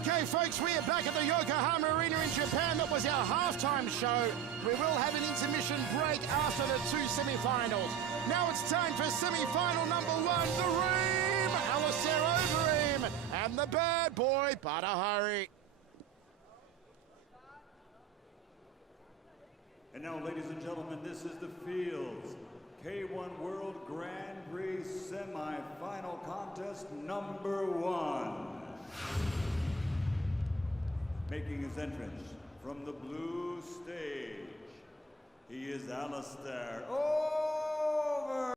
Okay, folks, we are back at the Yokohama Arena in Japan. That was our halftime show. We will have an intermission break after the two semi-finals. Now it's time for semi-final number one, the Reem, Alistair Overeem, and the bad boy, Badr Hari. And now, ladies and gentlemen, this is the Fields K1 World Grand Prix semi-final contest number one. Making his entrance from the blue stage, he is Alistair Overeem.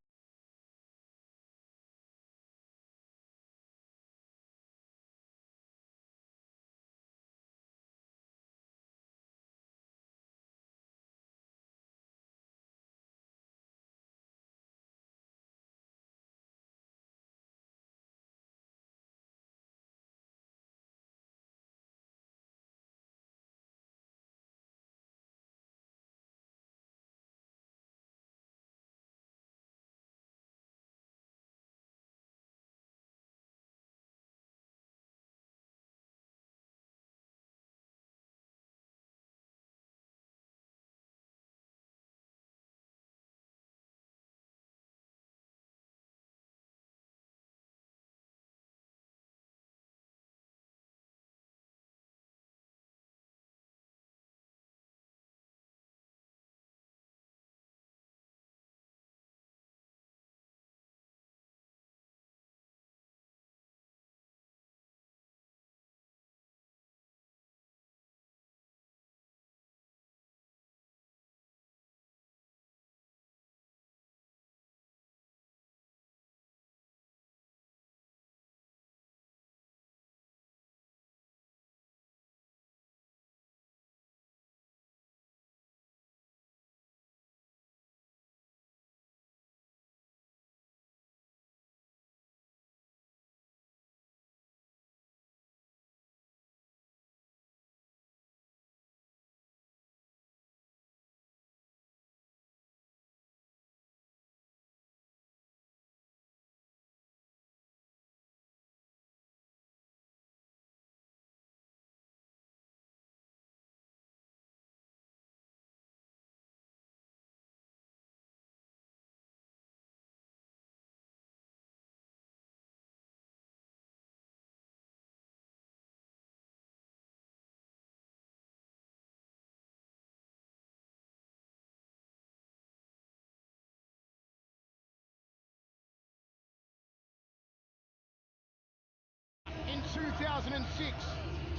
In 2006,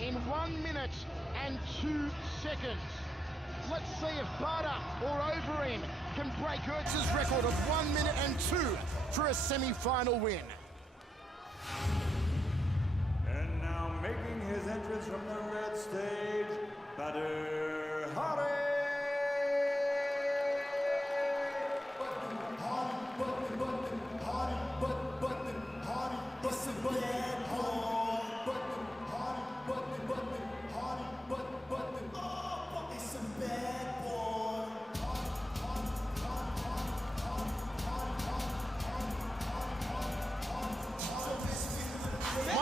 in 1 minute and 2 seconds. Let's see if Badr or Overeem can break Hertz's record of 1 minute and 2 for a semi-final win. And now making his entrance from the red stage, Badr Hari.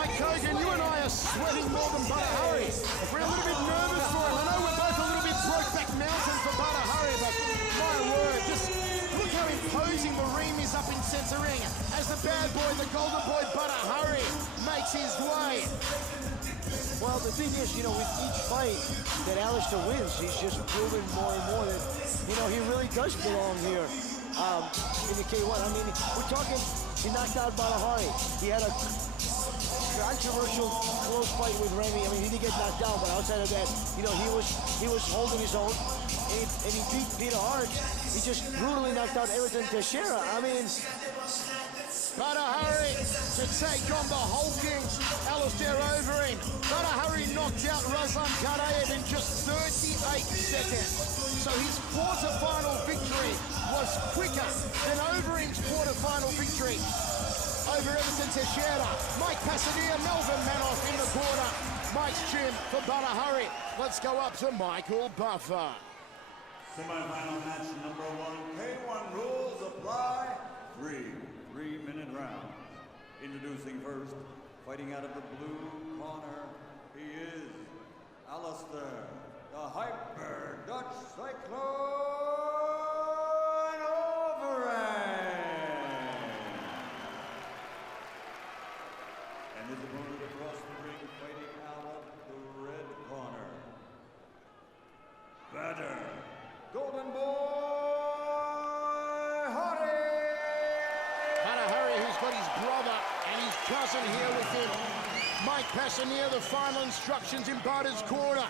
Mcgreggor, you and I are sweating more than Badr Hari. We're a little bit nervous for him. I know we're both a little bit Brokeback Mountain for Badr Hari, but my word, just look how imposing the Reem is up in centre ring as the bad boy, the golden boy Badr Hari makes his way. Well, the thing is, you know, with each fight that Alistair wins, he's just proving more and more that, you know, he really does belong here in the K1. I mean, we're talking, he knocked out Badr Hari. He had a controversial close fight with Remy. I mean, he didn't get knocked down, but outside of that, you know, he was holding his own, and he beat Peter Hart. He just brutally knocked out Everton Teixeira. I mean, Badr Hari to take on the hulking Alistair Overeem. Badr Hari knocked out Razlan Karayev in just 38 seconds. So his quarterfinal victory was quicker than Overeem's quarterfinal victory over Everton Teixeira. Mike Passadilla, Melvin Manoff in the corner. Mike's gym for Badr Hari. Let's go up to Michael Buffer. Semi-final match number one. K1 rules apply. 3-minute rounds. Introducing first, fighting out of the blue corner, He is Alistair, the Hyper Dutch Cyclone Overeem. And his opponent across the ring, fighting out of the red corner, Badr Golden Boy Hari. Badr Hari, who's got his brother and his cousin here with him. Mike Passanier, the final instructions in Badr's corner.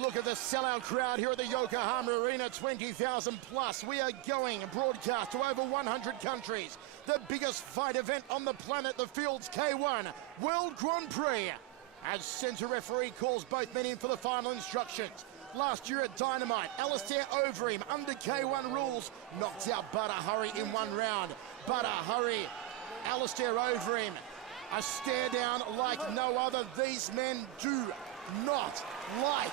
Look at the sellout crowd here at the Yokohama Arena, 20,000 plus. We are going broadcast to over 100 countries. The biggest fight event on the planet, the Fields K1 World Grand Prix. As center referee calls both men in for the final instructions. Last year at Dynamite, Alistair Overeem, under K1 rules, knocked out Badr Hari in one round. Badr Hari, Alistair Overeem, a stare down like no other. These men do not like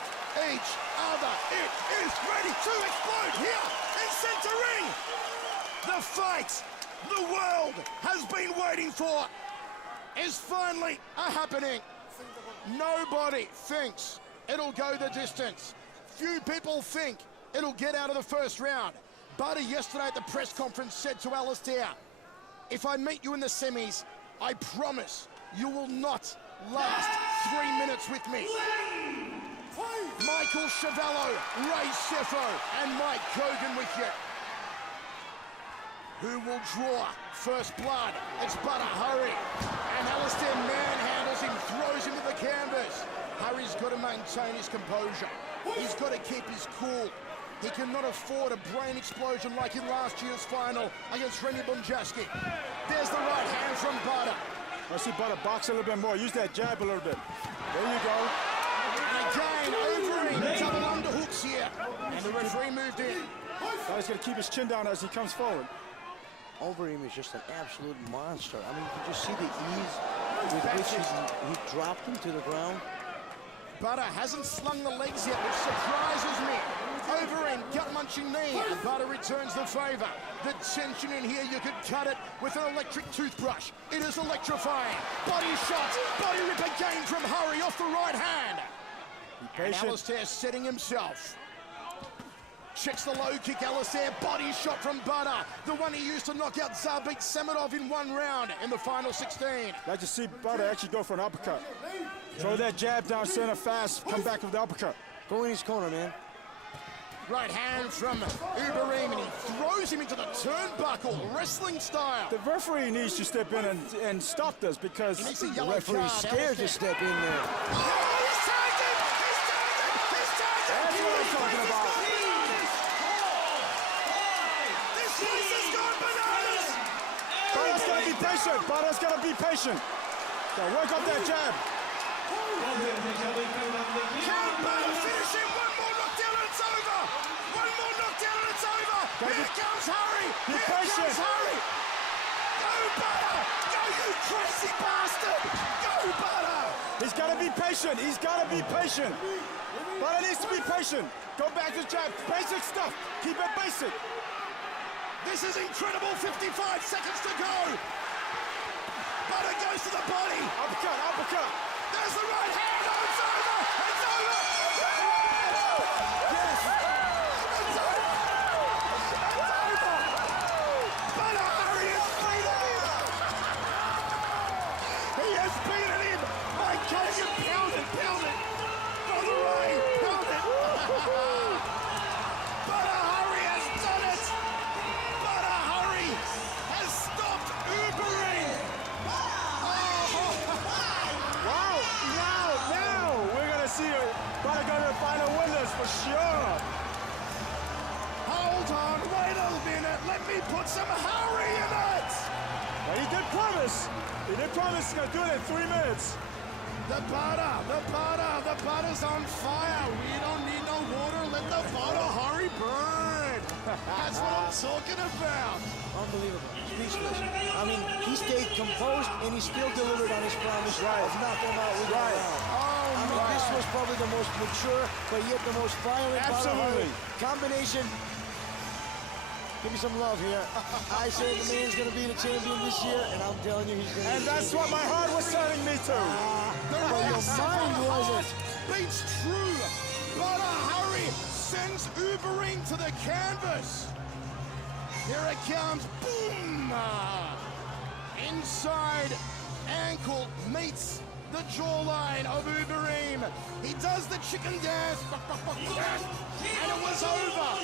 each other. It is ready to explode here in center ring. The fight the world has been waiting for is finally happening. Nobody thinks it'll go the distance. Few people think it'll get out of the first round. Badr yesterday at the press conference said to Alistair, if I meet you in the semis, I promise you will not last 3 minutes with me. Michael Chavallo, Ray Sefo, and Mike Kogan with you. Who will draw first blood? It's Badr Hari. And Alistair manhandles him, throws him to the canvas. Hari's got to maintain his composure. He's got to keep his cool. He cannot afford a brain explosion like in last year's final against Rennie Bonjaski. There's the right hand from Badr. I see Badr box a little bit more. Use that jab a little bit. There you go. And again, Overeem, double underhooks here. And the referee moved in. Badr's going to keep his chin down as he comes forward. Overeem is just an absolute monster. I mean, you can just see the ease with which he dropped him to the ground. Badr hasn't slung the legs yet, which surprises me. Overeem, gut-munching knee, and Badr returns the favor. The tension in here, you could cut it with an electric toothbrush. It is electrifying. Body shot, body rip again from Hari off the right hand. Be patient. And Alistair setting himself. Checks the low kick, Alistair, body shot from Badr. The one he used to knock out Zabit Samadov in one round in the final 16. Like to see Badr actually go for an uppercut. Throw that jab down center fast, come back with the uppercut. Go in his corner, man. Right hand from Overeem, and he throws him into the turnbuckle, wrestling style. The referee needs to step in and stop this because The referee's scared to step in there. Oh, he's tagged him! He's tagged him! He's tagged him! That's what I'm talking about. This place has gone bananas! Badr's got to be patient. Badr's got to be patient. So work up that jab. Can Badr finish him? One more knockdown and it's over! One more knockdown and it's over! Here comes Hari! Here comes Hari! Go Badr! Go, you crazy bastard! Go Badr! He's got to be patient. He's got to be patient. Badr needs to be patient. Go back to jab. Basic stuff. Keep it basic. This is incredible, 55 seconds to go! Badr goes to the body! Uppercut, uppercut. There's the right hand! Oh, it's over! It's over! Yes. It's over! It's over! Badr Hari has beaten him! He has beaten him! Mike Kogan, pound it! Brother Ray, pound it! Badr Hari has done it! Badr Hari has stopped Overeem! Wow, now we're going to see Badr go to the final winners for sure. Hold on, wait a minute. Let me put some Hari in it. But he did promise. He did promise he's going to do it in 3 minutes. The Badr's on fire. We don't need no water. Let the Badr Hari burn. That's what I'm talking about. Unbelievable. Speechless. I mean, he stayed composed and he still delivered on his promise of knocking him out with a round. I mean, this was probably the most mature, but yet the most violent Badr Hari combination. Give me some love here. I said the man's gonna be the champion this year, and I'm telling you he's gonna. And that's what my heart was telling me to. The your race mind of wasn't. heart beats true. Badr Hari sends Overeem to the canvas. Here it comes. Boom! Inside ankle meets the jawline of Overeem. He does the chicken dance. And it was over.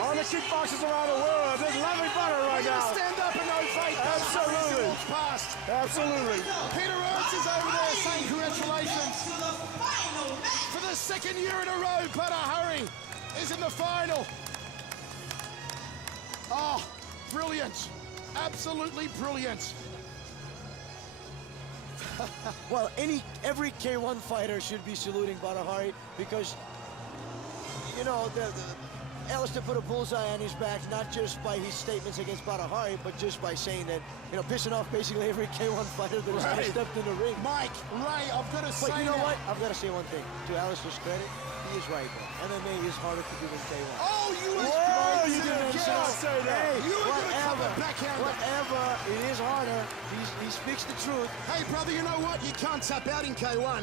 All the kickboxers around the world, they're loving Badr right We're now. gonna stand up and ovate. Absolutely. Past. Absolutely. Peter Ernst is over there saying congratulations. For the second year in a row, Badr Hari is in the final. Oh, brilliant. Absolutely brilliant. Well, every K1 fighter should be saluting Badr Hari because, you know, Alistair put a bullseye on his back, not just by his statements against Badr Hari, but just by saying that, you know, pissing off basically every K1 fighter that has ever stepped in the ring. Mike, Ray, I've got to say But you know now- what? I've got to say one thing. To Alistair's credit, he is right, though. MMA is harder to do than K1. Oh, you was Whoa, great you to didn't guess. say that. Hey, You were going to come whatever, backhand. whatever, it is harder. He speaks the truth. Hey, brother, you know what? You can't tap out in K1.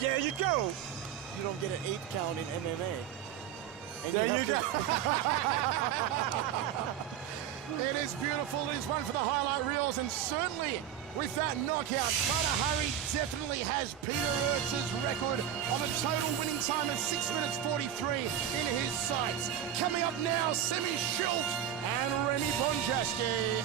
There you go. You don't get an 8 count in MMA. And There have you to- go. It is beautiful. It is one for the highlight reels, and certainly with that knockout, Badr Hari definitely has Peter Ertz's record of a total winning time of 6 minutes 43 in his sights. Coming up now, Semi Schultz and Remy Bonjaski.